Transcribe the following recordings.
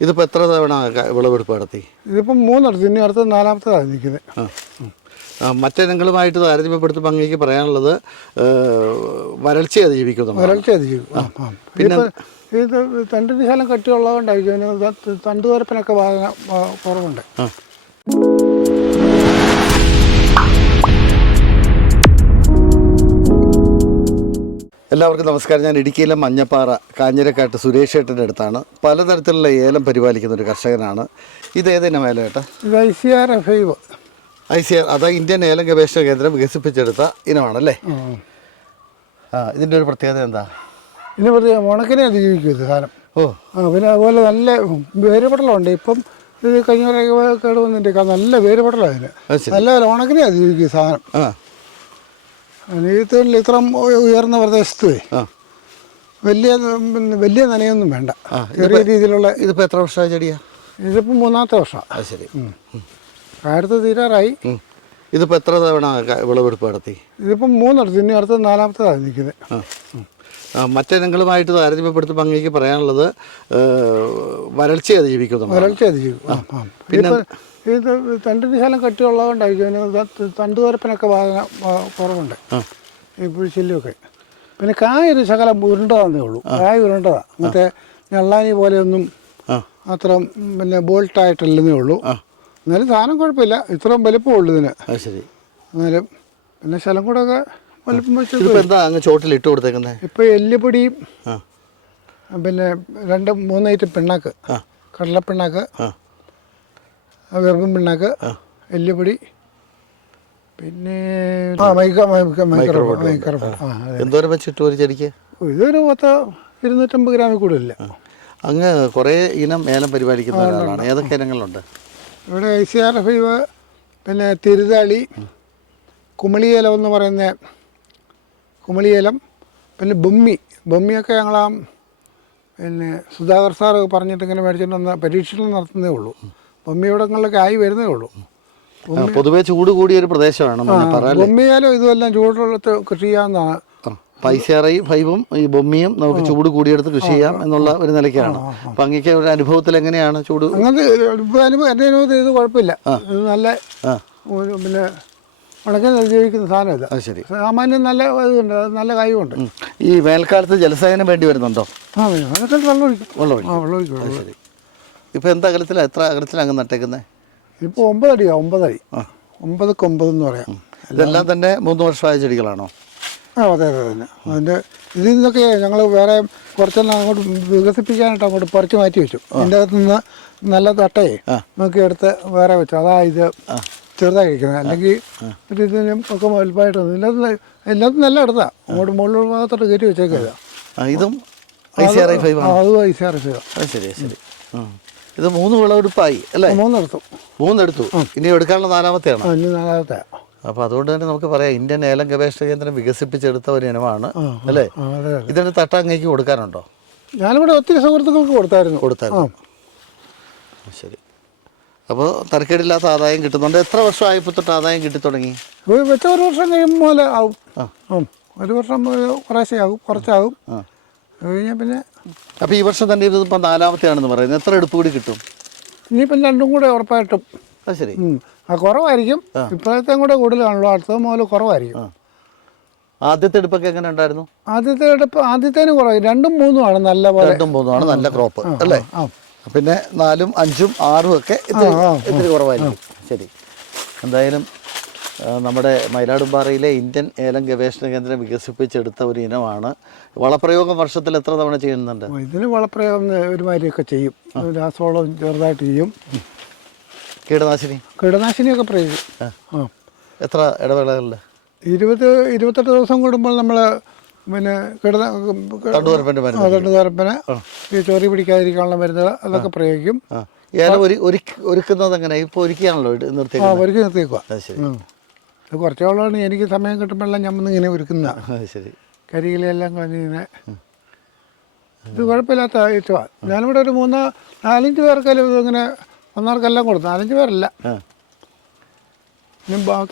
ഇതിപ്പോൾ എത്ര തവണ വിളവെടുപ്പ് നടത്തി? ഇതിപ്പം മൂന്നെടുത്ത് ഇനി അടുത്ത നാലാമത്തേതാണ് നിൽക്കുന്നത് മറ്റിനങ്ങളുമായിട്ട് താരതമ്യപ്പെടുത്തുമ്പോൾ അങ്ങേക്ക് പറയാനുള്ളത് വരൾച്ച അതിജീവിക്കുന്നു വരൾച്ച അതിജീവിക്കും. പിന്നെ ഇത് തണ്ടിന് ശകലം കട്ടിയുള്ളതുകൊണ്ടായിരിക്കും. ഇത് ആ, കുറവുണ്ട്. എല്ലാവർക്കും നമസ്കാരം. ഞാൻ ഇടുക്കിയിലെ മഞ്ഞപ്പാറ കാഞ്ഞിരക്കാട്ട് സുരേഷ് ഏട്ടന്റെ അടുത്താണ്. പലതരത്തിലുള്ള ഏലം പരിപാലിക്കുന്ന ഒരു കർഷകനാണ്. ഇത് ഏതിനം മേല ഏട്ടാ? I C R F I I C R അതാ ഇന്ത്യൻ ഏലം ഗവേഷണ കേന്ദ്രം വികസിപ്പിച്ചെടുത്ത ഇനമാണല്ലേ? ആ. ഇതിന്റെ ഒരു പ്രത്യേകത എന്താ? ഇതിന്റെ പ്രത്യേകത ഉണക്കിനെ അതിജീവിക്കും ഇത് സാധനം. ഓ. ആ പിന്നെ അതുപോലെ നല്ല വേരുപടലമുണ്ട് ഇപ്പം ഇത് കഴിഞ്ഞ കേട് നല്ല വേരുപടലാണ് അതിന് നല്ല ഉണക്കിനെ അതിജീവിക്കും സാധനം. ആ. നീത്തിൽ ഇത്ര ഉയർന്ന പ്രദേശത്ത് വലിയ വലിയ നനയൊന്നും വേണ്ട. ചെറിയ രീതിയിലുള്ള ഇതിപ്പോൾ എത്ര വർഷമായ ചെടിയാ? ഇതിപ്പം മൂന്നാമത്തെ വർഷമാണ് അത് ശരി. അടുത്ത് തീരാറായി. ഇതിപ്പോൾ എത്ര തവണ വിളവെടുപ്പ് നടത്തി? ഇതിപ്പം മൂന്നെടുത്ത്. ഇനി അടുത്ത നാലാമത്തേതാണ് നിൽക്കുന്നത് മറ്റിനങ്ങളുമായിട്ട് താരതമ്യപ്പെടുത്തുമ്പോൾ അങ്ങേക്ക് പറയാനുള്ളത് വരൾച്ച അതിജീവിക്കുന്നു വരൾച്ച അതിജീവിക്കും ഇതിപ്പം ഇത് തണ്ടിന് ശകലം കട്ടിയുള്ളതുകൊണ്ടായിരിക്കും തണ്ട് തുരപ്പിനൊക്കെ കുറവുണ്ട്. ഈ പുഴിശല്യമൊക്കെ പിന്നെ കായ ഒരു ശകലം ഉരുണ്ടതാന്നേ ഉള്ളൂ. കായ ഉരുണ്ടതാ. മറ്റേ ഞള്ളാനി പോലെയൊന്നും അത്ര പിന്നെ ബോൾട്ടായിട്ടില്ലെന്നേ ഉള്ളൂ. എന്നാലും സാധനം കുഴപ്പമില്ല. ഇത്രയും വലിപ്പമുള്ളൂ ഇതിന്. ശരി. എന്നാലും പിന്നെ ശലം കൂടെ ഒക്കെ വലിപ്പം വെച്ച് ഇതിപ്പോൾ എന്താ അങ്ങ് ചോട്ടിൽ ഇട്ട് കൊടുത്തേക്കുന്നത് ഇപ്പൊ എല്ലുപൊടിയും പിന്നെ രണ്ട് മൂന്ന് ഐറ്റം പിണ്ണാക്ക്. കടലപ്പിണ്ണാക്ക് വെറും പിണ്ണാക്ക് എല്ലുപൊടി പിന്നെ ആ മൈക്ക മൈക്ക മൈക്രോഫോൺ മൈക്രോഫോൺ ആ. അതെ. എന്തോരം വെച്ചിട്ട് ഒരു ചെടിക്ക്? ഇതൊരു പത്ത് ഇരുന്നൂറ്റമ്പത് ഗ്രാമിൽ കൂടുതലില്ല. അങ്ങ് കുറേ ഇനം ഏലം പരിപാലിക്കുന്ന ഒരാളാണ്. ഏതൊക്കെ ഇനങ്ങളുണ്ട്? ഇവിടെ ഐ സി ആർ എഫ് പിന്നെ തിരുതാളി കുമളിയേലം എന്ന് പറയുന്ന കുമളിയേലം പിന്നെ ബൊമ്മി. ബൊമ്മിയൊക്കെ ഞങ്ങളാ പിന്നെ സുധാകർ സാർ പറഞ്ഞിട്ട് ഇങ്ങനെ മേടിച്ചിട്ട് വന്ന പരീക്ഷണം നടത്തുന്നേ ഉള്ളൂ. ബൊമ്മി ഇവിടങ്ങളിലൊക്കെ ആയി വരുന്നേ ഉള്ളൂ. പൊതുവേ ചൂട് കൂടിയ ഒരു പ്രദേശമാണ് ബൊമ്മിയാലും ഇതുമെല്ലാം ചൂടുള്ളത്ത് കൃഷി ചെയ്യാവുന്നതാണ് പൈസയറയും ഫൈവും ഈ ബൊമ്മിയും നമുക്ക് ചൂട് കൂടിയെടുത്ത് കൃഷി ചെയ്യാം എന്നുള്ള ഒരു നിലയ്ക്കാണ്. അപ്പം അങ്ങേക്ക് ഒരു അനുഭവത്തിൽ എങ്ങനെയാണ് ചൂട്? അങ്ങനത്തെ അനുഭവം എന്റെ അനുഭവത്തിൽ ഇത് കുഴപ്പമില്ല. ഇത് നല്ല പിന്നെ ഉണക്കി ജീവിക്കുന്ന സാധനം ഇത്. അത് ശരി. സാമാന്യം നല്ല ഇതുണ്ട്. നല്ല കായുമുണ്ട്. ഈ വേനൽക്കാലത്ത് ജലസേചനം വേണ്ടി വരുന്നുണ്ടോ? ആ അതൊക്കെ വെള്ളം ഒഴിക്കും വെള്ളം ആ വെള്ളം ഒഴിക്കും വെള്ളം ശരി. ഇപ്പം എന്ത് അകലത്തിലാണ് എത്ര അകലത്തിലാണ് അങ്ങ് നട്ടേക്കുന്നത് ഇപ്പോൾ ഒമ്പതടിയാ ഒമ്പതടി. ഒമ്പതൊക്കെ ഒമ്പത് എന്ന് പറയാം. ഇതെല്ലാം തന്നെ മൂന്ന് വർഷമായ ചെടികളാണോ? ആ അതെ അതെ തന്നെ അതിന്റെ ഇതിൽ നിന്നൊക്കെ ഞങ്ങൾ വേറെ കുറച്ചെല്ലാം അങ്ങോട്ട് വികസിപ്പിക്കാനായിട്ട് അങ്ങോട്ട് പറിച്ച് മാറ്റി വെച്ചു. അതിന്റെ അകത്ത് നിന്ന് നല്ല തട്ടയെ നമുക്ക് എടുത്ത് വേറെ വെച്ചു. അതാ ഇത് ചെറുതായി കഴിക്കുന്നത് അല്ലെങ്കിൽ ഇതിനും ഒക്കെ വലുപ്പമായിട്ട് എല്ലാത്തും എല്ലാത്തും നല്ല എടുത്താ അങ്ങോട്ട് മുകളിലുള്ള ഭാഗത്തോട്ട് കയറ്റി വെച്ചേക്കുക ആ ഇതും I C R I five ആണ്? അത് ഐ സി ആർ എസ് അത് ശരി ശരി. ഇത് മൂന്ന് വിളവെടുപ്പായി അല്ലേ? മൂന്നെടുത്തു. മൂന്നെടുത്തു. ഇനി എടുക്കാനുള്ള നാലാമത്തെയാണ്. ഇനി നാലാമത്തെ. അപ്പോൾ അതുകൊണ്ട് തന്നെ നമുക്ക് പറയാം ഇന്ത്യൻ ഏലം ഗവേഷണ കേന്ദ്രം വികസിപ്പിച്ചെടുത്ത ഒരു ഇനമാണ് അല്ലേ? ഇതിന്റെ അതെ അതെ. ഇതിന് തട്ട അങ്ങേക്ക് കൊടുക്കാനുണ്ടോ? ഞാനിവിടെ ഒത്തിരി സുഹൃത്തുക്കൾക്ക് കൊടുത്തായിരുന്നു. കൊടുത്തായിരുന്നു. ശരി. അപ്പോൾ തരക്കേടില്ലാത്ത ആദായം കിട്ടുന്നുണ്ട്. എത്ര വർഷമായപ്പോൾ തൊട്ട് ആദായം കിട്ടി തുടങ്ങി വെച്ച ഒരു വർഷം കഴിയുമ്പോൾ ആവും. ഒരു വർഷം കുറേശ്ശെ ആകും കുറച്ചാകും. കഴിഞ്ഞാൽ പിന്നെ അപ്പോൾ ഈ വർഷം തന്നെ ഇതിപ്പോൾ നാലാമത്തെയാണെന്ന് പറയുന്നത്. എത്ര എടുപ്പ് കൂടി കിട്ടും? ഇനിയിപ്പം രണ്ടും കൂടെ ഉറപ്പായിട്ടും. അത് ശരി. ആ കുറവായിരിക്കും. ഇപ്പോഴത്തെ കൂടെ കൂടുതലാണല്ലോ. അടുത്ത മുതൽ കുറവായിരിക്കും. ആദ്യത്തെ എടുപ്പൊക്കെ എങ്ങനെ ഉണ്ടായിരുന്നു? ആദ്യത്തെ എടുപ്പ് ആദ്യത്തേന് കുറവായി. രണ്ടും മൂന്നും ആണ് നല്ല പോലെ രണ്ടും മൂന്നുമാണ് നല്ല ക്രോപ്പ് അല്ലേ? പിന്നെ നാലും അഞ്ചും ആറും ഒക്കെ ഇത്തിരി. കുറവായിരിക്കും. ശരി. എന്തായാലും നമ്മുടെ മയിലാടുംപാറയിലെ ഇന്ത്യൻ ഏലം ഗവേഷണ കേന്ദ്രം വികസിപ്പിച്ചെടുത്ത ഒരു ഇനമാണ്. വളപ്രയോഗം വർഷത്തിൽ എത്ര തവണ ചെയ്യുന്നുണ്ട്? ഇതിന് വളപ്രയോഗം ഒരുമാതിരിയൊക്കെ ചെയ്യും. രാസവളം ചെറുതായിട്ട് ചെയ്യും. കീടനാശിനി? കീടനാശിനിയൊക്കെ പ്രയോഗിക്കും എത്ര ഇടവേളകളിൽ ഇരുപത് ഇരുപത്തെട്ട് ദിവസം കൂടുമ്പോൾ നമ്മൾ പിന്നെ കിടന്ന മരുന്ന് ഈ ചൊറി പിടിക്കാതിരിക്കാനുള്ള മരുന്നുകൾ അതൊക്കെ പ്രയോഗിക്കും. ഏലം ഒരു ഒരുക്കി- ഒരുക്കുന്നത് എങ്ങനെ ഇപ്പോൾ ഒരുക്കിയാണല്ലോ നിർത്തി ഒരുക്കി നിർത്തിയേക്കുക ശരി. ഇത് കുറച്ചോളാണ് എനിക്ക് സമയം കിട്ടുമ്പോഴെല്ലാം ഞാൻ വന്ന് ഇങ്ങനെ ഒരുക്കുന്ന. ശരി. കരിയിലെല്ലാം കഴിഞ്ഞിങ്ങനെ ഇത് കുഴപ്പമില്ലാത്ത ഐറ്റമാണ് ഞാനിവിടെ ഒരു മൂന്ന് നാലഞ്ച് പേർക്കെല്ലാം ഇതിങ്ങനെ ഒന്നാർക്കെല്ലാം കൊടുത്തു നാലഞ്ച് പേരല്ല.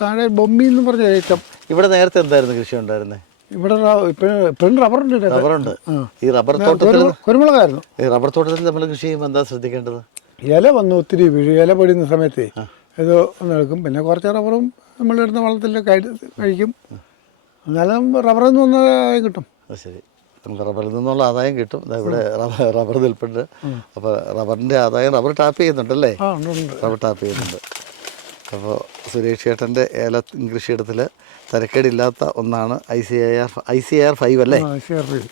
താഴെ ബൊമ്മി എന്ന് പറഞ്ഞ ഐറ്റം. ഇവിടെ നേരത്തെ എന്തായിരുന്നു കൃഷി ഉണ്ടായിരുന്നത് ഇവിടെ ഇപ്പോഴും റബ്ബർ റബ്ബറുണ്ട് റബ്ബർ റബ്ബറുണ്ട്. ആ. ഈ റബ്ബർ തോട്ടത്തിൽ കുരുമുളക് കുരുമുളകായിരുന്നു. ഈ റബ്ബർ തോട്ടത്തിൽ നമ്മൾ കൃഷി ചെയ്യുമ്പോൾ എന്താ ശ്രദ്ധിക്കേണ്ടത്? ഇല വന്ന് ഒത്തിരി വീഴും. ഇല പൊടിയുന്ന സമയത്ത് ഇത് ഒന്ന് എടുക്കും. പിന്നെ കുറച്ച് റബ്ബറും നമ്മളിടുന്ന വെള്ളത്തിൽ കഴിക്കും. എന്നാലും റബ്ബറിൽ നിന്ന് വന്ന ആദായം കിട്ടും. ശരി. നമുക്ക് റബ്ബറിൽ നിന്നുള്ള ആദായം കിട്ടും. ഇവിടെ റബ്ബർ നിൽപ്പുണ്ട് അപ്പോൾ റബ്ബറിന്റെ ആദായം റബ്ബർ ടാപ്പ് ചെയ്യുന്നുണ്ടല്ലേ? റബ്ബർ ടാപ്പ് ചെയ്യുന്നുണ്ട്. അപ്പോൾ സുരേഷ് ചേട്ടന്റെ ഏല കൃഷിയിടത്തിൽ തരക്കേടില്ലാത്ത ഒന്നാണ് I C I R I C R five അല്ലേ? ഐ സി ആർ ചെയ്യും